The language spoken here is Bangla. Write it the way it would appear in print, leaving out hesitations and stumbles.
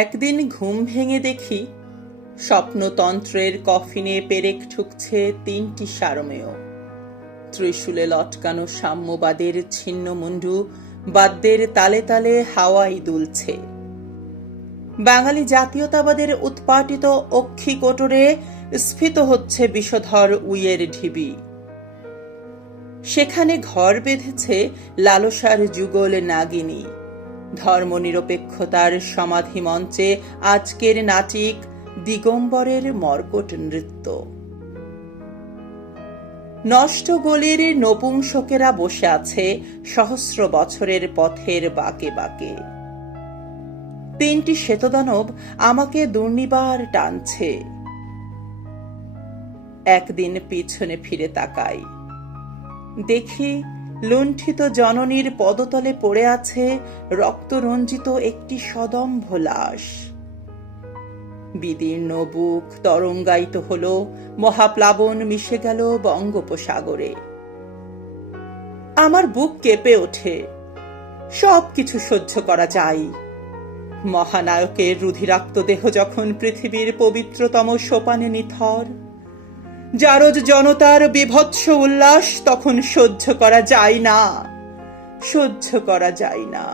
একদিন ঘুম ভেঙে দেখি স্বপ্নতন্ত্রের কফিনে পেরেক ঠুকছে 3টি সারমেয়। ত্রিশূলে লটকানো সাম্যবাদের ছিন্নমুন্ডু বাদ্যের তালে তালে হাওয়ায় দুলছে। বাঙালি জাতীয়তাবাদের উৎপাটিত অক্ষি কোটরে স্ফীত হচ্ছে বিষধর উইয়ের ঢিবি। সেখানে ঘর বেঁধেছে লালসার যুগল নাগিনী। ধর্মনিরপেক্ষতার সমাধি মঞ্চে আজকের নাচিক দিগম্বরের মর্কট নৃত্য। নষ্ট গলির নপুংসকেরা বসে আছে সহস্র বছরের পথের বাঁকে বাঁকে। 3টি শ্বেতদানব আমাকে দুর্নিবার টানছে। একদিন পিছনে ফিরে তাকাই, দেখি লুণ্ঠিত জননীর পদতলে পড়ে আছে রক্তরঞ্জিত একটি সদম্ভ লাশ। বিদীর্ণ বুক তরঙ্গায়িত হল, মহাপ্লাবন মিশে গেল বঙ্গোপসাগরে। আমার বুক কেঁপে ওঠে। সবকিছু সহ্য করা যায়। মহানায়কের রুধিরাক্ত দেহ যখন পৃথিবীর পবিত্রতম সোপানে নিথর, জারজ জনতার বিভৎস উল্লাস তখন সহ্য করা যায় না, সহ্য করা যায় না।